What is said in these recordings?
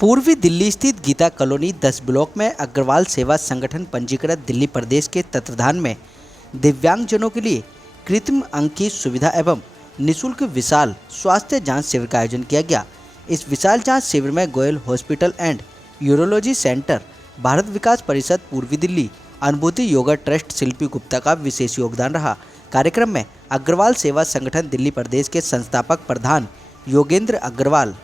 पूर्वी दिल्ली स्थित Gita colony 10 block में अग्रवाल सेवा संगठन पंजीकृत दिल्ली प्रदेश के तत्वाधान में दिव्यांगजनों के लिए कृत्रिम अंग की सुविधा एवं निःशुल्क विशाल स्वास्थ्य जांच शिविर का आयोजन किया गया। इस विशाल जांच शिविर में Goyal hospital and urology centre, Bharat Vikas Parishad पूर्वी दिल्ली, अनुभूति योगा ट्रस्ट शिल्पी गुप्ता का विशेष योगदान रहा। कार्यक्रम में अग्रवाल सेवा संगठन दिल्ली प्रदेश के संस्थापक प्रधान योगेंद्र अग्रवाल,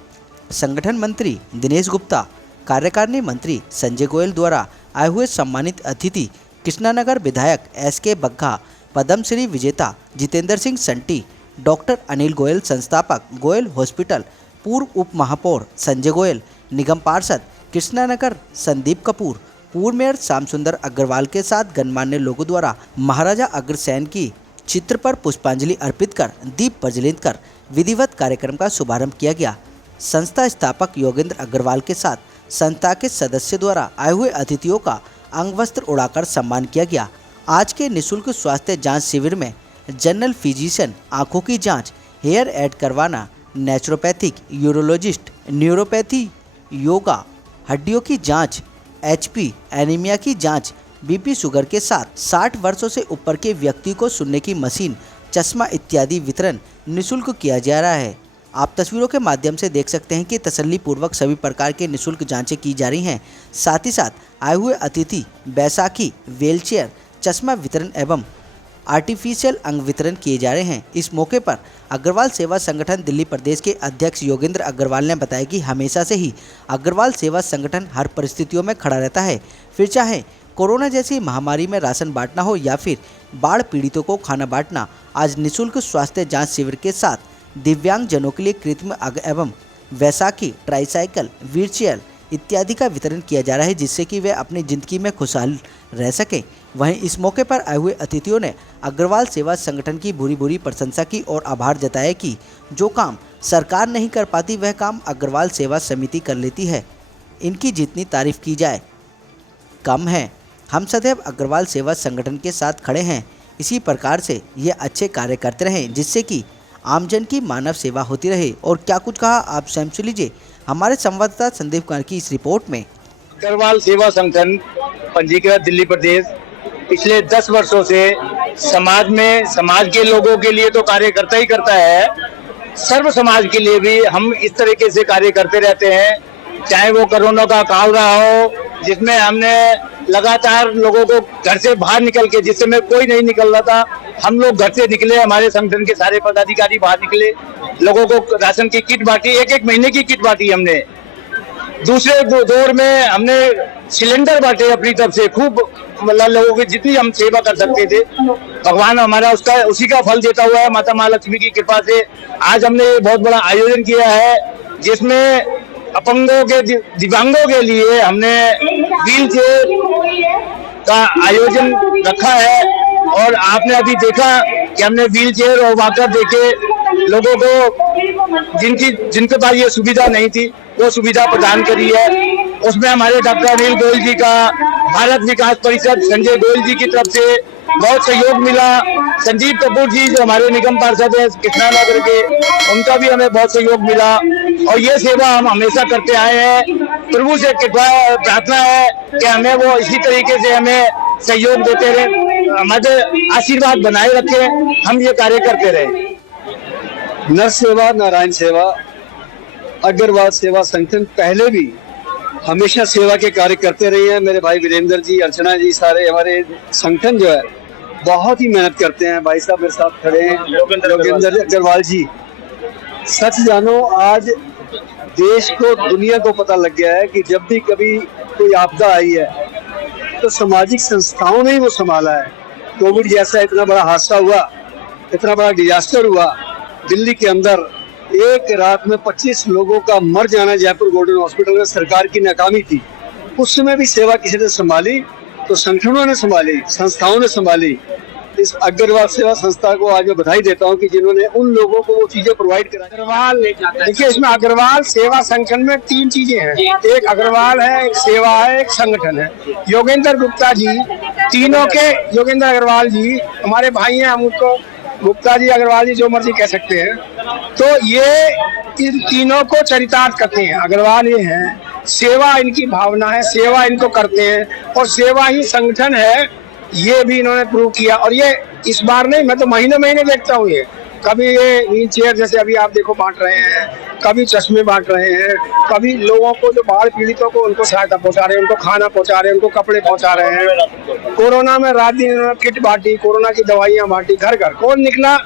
संगठन मंत्री दिनेश गुप्ता, कार्यकारिणी मंत्री संजय गोयल द्वारा आए हुए सम्मानित अतिथि कृष्णानगर विधायक SK बग्घा, पद्मश्री विजेता जितेंद्र सिंह संटी, डॉक्टर अनिल गोयल, संस्थापक गोयल हॉस्पिटल, पूर्व उप महापौर संजय गोयल, निगम पार्षद कृष्णानगर संदीप कपूर, पूर्व मेयर श्याम सुंदर अग्रवाल के साथ गणमान्य लोगों द्वारा महाराजा अग्रसेन की चित्र पर पुष्पांजलि अर्पित कर दीप प्रज्वलित कर विधिवत कार्यक्रम का शुभारंभ किया गया। संस्था स्थापक योगेंद्र अग्रवाल के साथ संस्था के सदस्य द्वारा आए हुए अतिथियों का अंग वस्त्र उड़ाकर सम्मान किया गया। आज के निःशुल्क स्वास्थ्य जांच शिविर में जनरल फिजिशियन, आंखों की जांच, हेयर ऐड करवाना, नेचुरोपैथिक, यूरोलॉजिस्ट, न्यूरोपैथी, योगा, हड्डियों की जांच, HP, एनीमिया की जांच, BP शुगर के साथ 60 वर्षों से ऊपर के व्यक्ति को सुनने की मशीन, चश्मा इत्यादि वितरण निःशुल्क किया जा रहा है। आप तस्वीरों के माध्यम से देख सकते हैं कि तसल्ली पूर्वक सभी प्रकार के निःशुल्क जांचें की जा रही हैं। साथ ही साथ आए हुए अतिथि बैसाखी, व्हीलचेयर, चश्मा वितरण एवं आर्टिफिशियल अंग वितरण किए जा रहे हैं। इस मौके पर अग्रवाल सेवा संगठन दिल्ली प्रदेश के अध्यक्ष योगेंद्र अग्रवाल ने बताया कि हमेशा से ही अग्रवाल सेवा संगठन हर परिस्थितियों में खड़ा रहता है, फिर चाहे कोरोना जैसी महामारी में राशन बांटना हो या फिर बाढ़ पीड़ितों को खाना बांटना। आज निःशुल्क स्वास्थ्य जांच शिविर के साथ दिव्यांग जनों के लिए कृत्रिम अंग एवं वैसाखी, ट्राईसाइकिल, व्हीलचेयर इत्यादि का वितरण किया जा रहा है, जिससे कि वे अपनी ज़िंदगी में खुशहाल रह सकें। वहीं इस मौके पर आए हुए अतिथियों ने अग्रवाल सेवा संगठन की भूरी भूरी प्रशंसा की और आभार जताया कि जो काम सरकार नहीं कर पाती वह काम अग्रवाल सेवा समिति कर लेती है। इनकी जितनी तारीफ की जाए कम है। हम सदैव अग्रवाल सेवा संगठन के साथ खड़े हैं। इसी प्रकार से ये अच्छे कार्य करते रहें, जिससे कि आमजन की मानव सेवा होती रहे। और क्या कुछ कहा आप स्वयं सुन लीजिए हमारे संवाददाता संदीप कुमार की इस रिपोर्ट में। अग्रवाल सेवा संगठन पंजीकृत दिल्ली प्रदेश पिछले 10 वर्षों से समाज में, समाज के लोगों के लिए तो कार्य करता ही करता है, सर्व समाज के लिए भी हम इस तरीके से कार्य करते रहते हैं। चाहे वो कोरोना का काल रहा हो, जिसमें हमने लगातार लोगों को घर से बाहर निकल के, जिस समय कोई नहीं निकल रहा था, हम लोग घर से निकले, हमारे संगठन के सारे पदाधिकारी बाहर निकले, लोगों को राशन की किट बांटी, एक महीने की किट बांटी हमने। दूसरे दौर में हमने सिलेंडर बांटे अपनी तरफ से, खूब मतलब लोगों की जितनी हम सेवा कर सकते थे, भगवान हमारा उसी का फल देता हुआ है। माता महालक्ष्मी की कृपा से आज हमने ये बहुत बड़ा आयोजन किया है, जिसमें अपंगों के, दिव्यांगों के लिए हमने व्हील चेयर का आयोजन रखा है। और आपने अभी देखा कि हमने व्हील चेयर और वॉकर देके लोगों को जिनके पास ये सुविधा नहीं थी वो सुविधा प्रदान करी है। उसमें हमारे डॉक्टर अनिल गोयल जी का, भारत विकास परिषद संजय गोयल जी की तरफ से बहुत सहयोग मिला। संदीप कपूर जी जो हमारे निगम पार्षद है कृष्णानगर के, उनका भी हमें बहुत सहयोग मिला। और ये सेवा हम हमेशा करते आए हैं। प्रभु से प्रार्थना है कि हमें वो इसी तरीके से हमें सहयोग देते रहे, हमारे आशीर्वाद बनाए रखे, हम ये कार्य करते रहे। नर सेवा नारायण सेवा अग्रवाल सेवा संगठन पहले भी हमेशा सेवा के कार्य करते रहे हैं। मेरे भाई वीरेंद्र जी, अर्चना जी, सारे हमारे संगठन जो है बहुत ही मेहनत करते हैं। भाई साहब मेरे साथ खड़े हैं, योगेंद्र अग्रवाल जी। सच जानो, आज देश को, दुनिया को पता लग गया है कि जब भी कभी कोई आपदा आई है तो सामाजिक संस्थाओं ने ही वो संभाला है। कोविड जैसा इतना बड़ा हादसा हुआ, इतना बड़ा डिजास्टर हुआ, दिल्ली के अंदर एक रात में 25 लोगों का मर जाना जयपुर गोल्डन हॉस्पिटल में सरकार की नाकामी थी। उस समय भी सेवा किसी ने संभाली, तो संगठनों ने संभाली, संस्थाओं ने संभाली। इस अग्रवाल सेवा संस्था को आज मैं बधाई देता हूं कि जिन्होंने उन लोगों को वो चीजें प्रोवाइड कराई। अग्रवाल देखिए, इसमें अग्रवाल सेवा संगठन में 3 चीजें हैं, एक अग्रवाल है, एक सेवा है, एक संगठन है। योगेंद्र गुप्ता जी, तीनों के, योगेंद्र अग्रवाल जी हमारे भाई हैं, हम उनको गुप्ता जी, अग्रवाल जी जो मर्जी कह सकते हैं। तो ये इन तीनों को चरितार्थ करते हैं। अग्रवाल ये हैं सेवा इनकी भावना है, सेवा इनको करते हैं और सेवा ही संगठन है, ये भी इन्होंने प्रूव किया। और ये इस बार नहीं, मैं तो महीने महीने देखता हूँ, ये कभी ये व्हील चेयर जैसे अभी आप देखो बांट रहे हैं, कभी चश्मे बांट रहे हैं, कभी लोगों को जो बाढ़ पीड़ितों को उनको सहायता पहुंचा रहे हैं, उनको खाना पहुंचा रहे हैं, उनको कपड़े पहुंचा रहे हैं। कोरोना में रात दिन इन्होंने किट बांटी, कोरोना की दवाइयां बांटी, घर घर। कौन निकला?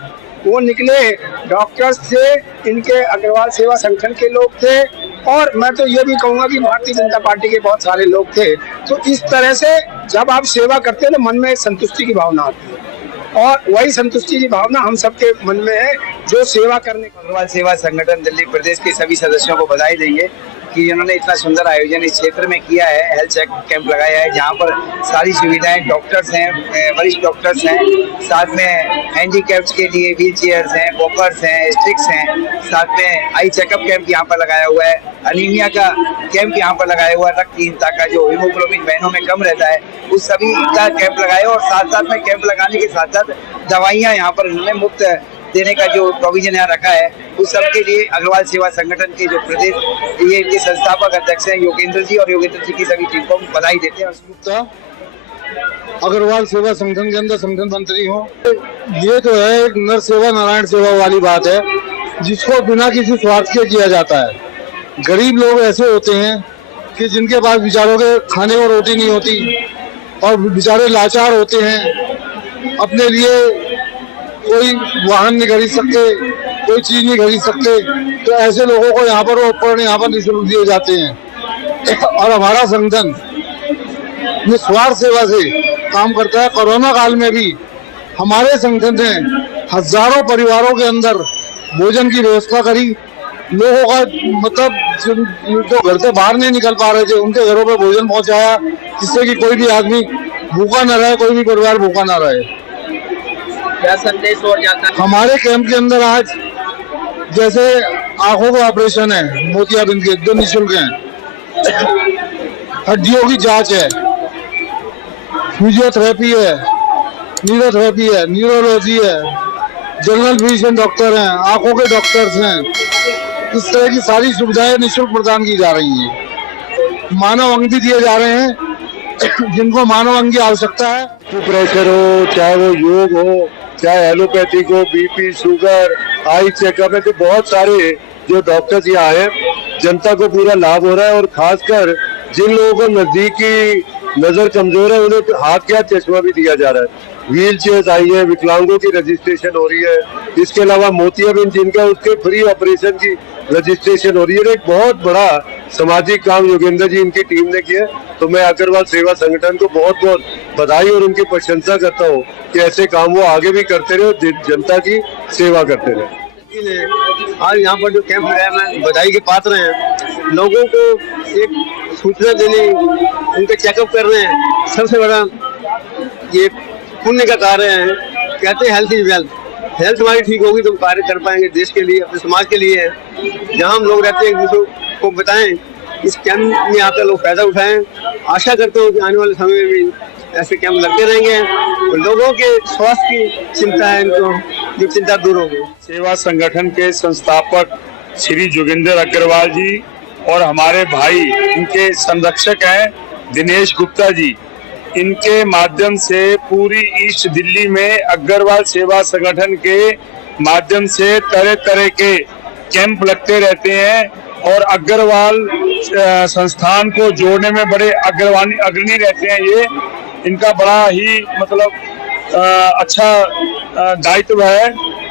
वो निकले डॉक्टर्स थे, इनके अग्रवाल सेवा संगठन के लोग थे, और मैं तो ये भी कहूंगा कि भारतीय जनता पार्टी के बहुत सारे लोग थे। तो इस तरह से जब आप सेवा करते हैं तो मन में एक संतुष्टि की भावना आती है, और वही संतुष्टि की भावना हम सबके मन में है जो सेवा करने। अग्रवाल सेवा संगठन दिल्ली प्रदेश के सभी सदस्यों को बधाई देंगे कि उन्होंने इतना सुंदर आयोजन इस क्षेत्र में किया है। हेल्थ चेक कैंप लगाया है जहां पर सारी सुविधाएं, डॉक्टर्स हैं, वरिष्ठ डॉक्टर्स हैं, साथ में हैंडीकैप्स के लिए व्हील चेयर्स हैं, वॉकर्स हैं, स्टिक्स हैं, साथ में आई चेकअप कैंप यहाँ पर लगाया हुआ है, अनीमिया का कैंप यहाँ पर लगाया हुआ है, रक्तहीनता का जो हीमोग्लोबिन बहनों में कम रहता है उस सभी का कैंप लगाया, और साथ साथ में कैंप लगाने के साथ साथ दवाइयाँ यहाँ पर उन्होंने मुफ्त देने का जो प्रोविजन यहाँ रखा है, उस सब के लिए अग्रवाल सेवा संगठन के जो प्रदेश ये इनके संस्थापक अध्यक्ष हैं योगेंद्र जी, और योगेंद्र जी की सभी टीम को बधाई देते हैं। अग्रवाल सेवा संगठन के अंदर संगठन मंत्री हूँ। ये जो है एक नर सेवा नारायण सेवा वाली बात है, जिसको बिना किसी स्वार्थ के किया जाता है। गरीब लोग ऐसे होते हैं कि जिनके पास बेचारों के खाने को रोटी नहीं होती, और बेचारे लाचार होते हैं, अपने लिए कोई वाहन नहीं खरीद सकते, कोई चीज नहीं खरीद सकते, तो ऐसे लोगों को यहाँ पर उपकरण यहाँ पर निःशुल्क दिए जाते हैं। और हमारा संगठन निस्वार्थ सेवा से काम करता है। कोरोना काल में भी हमारे संगठन ने हजारों परिवारों के अंदर भोजन की व्यवस्था करी। लोगों का मतलब जो घर से बाहर नहीं निकल पा रहे थे, उनके घरों पर भोजन पहुंचाया, जिससे कि कोई भी आदमी भूखा न रहे, कोई भी परिवार भूखा न रहे। क्या संदेश और जाता है? हमारे कैंप के अंदर आज जैसे आंखों का ऑपरेशन है, मोतियाबिंद के, जो निःशुल्क हैं, हड्डियों की जांच है, फिजियोथेरेपी है, न्यूरोथेरेपी है, न्यूरोलॉजी है, जनरल फिजिशियन डॉक्टर हैं, आंखों के डॉक्टर्स हैं। इस तरह की सारी सुविधाएं निःशुल्क प्रदान की जा रही हैं। मानव अंग भी दिए जा रहे हैं जिनको मानव अंग की आवश्यकता है। प्रेशर हो, चाहे वो योग हो, चाहे एलोपैथिक हो, बीपी, शुगर, आई चेकअप है, तो बहुत सारे जो डॉक्टर्स यहाँ आए, जनता को पूरा लाभ हो रहा है। और खासकर जिन लोगों को नजदीकी नजर कमजोर है, उन्हें हाथ का चश्मा भी दिया जा रहा है। व्हील चेयर आई है, विकलांगों की रजिस्ट्रेशन हो रही है। इसके अलावा मोतियाबिंद जिनका, उसके फ्री ऑपरेशन की रजिस्ट्रेशन हो रही है। एक बहुत बड़ा सामाजिक काम योगेंद्र जी इनकी टीम ने किया। तो मैं अग्रवाल सेवा संगठन को बहुत बहुत बधाई और उनकी प्रशंसा करता हूँ कि ऐसे काम वो आगे भी करते रहे और जनता की सेवा करते रहे। आज यहाँ पर जो कैंप लगाया, मैं बधाई के पात्र हैं। लोगों को एक सूचना देने, उनके चेकअप कर रहे हैं। सबसे बड़ा ये पुण्य का कार्य है। कहते हैं हेल्थ इज वेल्थ। हेल्थ हमारी ठीक होगी तो कार्य कर पाएंगे, देश के लिए, अपने समाज के लिए है। जहाँ हम लोग रहते हैं एक दूसरे को बताएं, इस कैंप में आकर लोग फायदा उठाएं। आशा करता हूँ कि आने वाले समय में भी ऐसे कैंप लगते रहेंगे और लोगों के स्वास्थ्य की चिंता है, इनको जो चिंता दूर होगी। सेवा संगठन के संस्थापक श्री जोगिंदर अग्रवाल जी और हमारे भाई इनके संरक्षक हैं दिनेश गुप्ता जी, इनके माध्यम से पूरी ईस्ट दिल्ली में अग्रवाल सेवा संगठन के माध्यम से तरह तरह के कैंप लगते रहते हैं और अग्रवाल संस्थान को जोड़ने में बड़े अग्रणी रहते हैं। ये इनका बड़ा ही मतलब अच्छा दायित्व है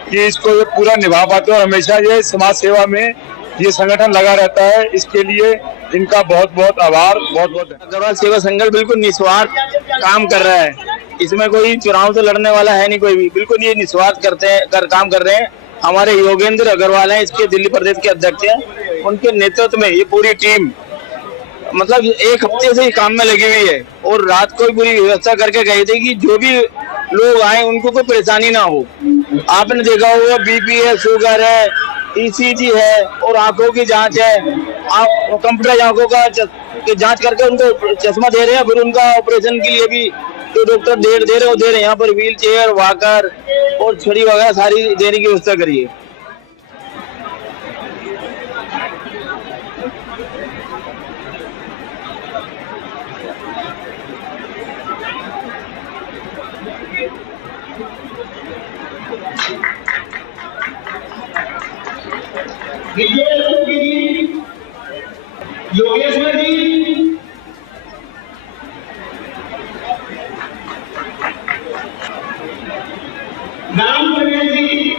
कि इसको ये पूरा निभा पाते हैं और हमेशा ये समाज सेवा में ये संगठन लगा रहता है। इसके लिए इनका बहुत बहुत आभार, बहुत बहुत। अग्रवाल सेवा संगठन बिल्कुल निस्वार्थ काम कर रहा है। इसमें कोई चुनाव से लड़ने वाला है नहीं, कोई भी, बिल्कुल ये निस्वार्थ काम कर रहे हैं। हमारे योगेंद्र अग्रवाल हैं, इसके दिल्ली प्रदेश के अध्यक्ष हैं। उनके नेतृत्व में ये पूरी टीम मतलब एक हफ्ते से ही काम में लगी हुई है और रात को पूरी व्यवस्था करके गए थे कि जो भी लोग आए उनको कोई परेशानी ना हो। आपने देखा होगा बीपी है, शुगर है, ईसीजी है और आंखों की जांच है। आप कंप्यूटर आंखों का जांच करके उनको चश्मा दे रहे हैं, फिर उनका ऑपरेशन के लिए भी जो डॉक्टर दे रहे हैं। यहाँ पर व्हील चेयर, वॉकर और छड़ी वगैरह सारी देने की व्यवस्था करिए। विजय जी, योगेश्वर जी, राम पटेल जी,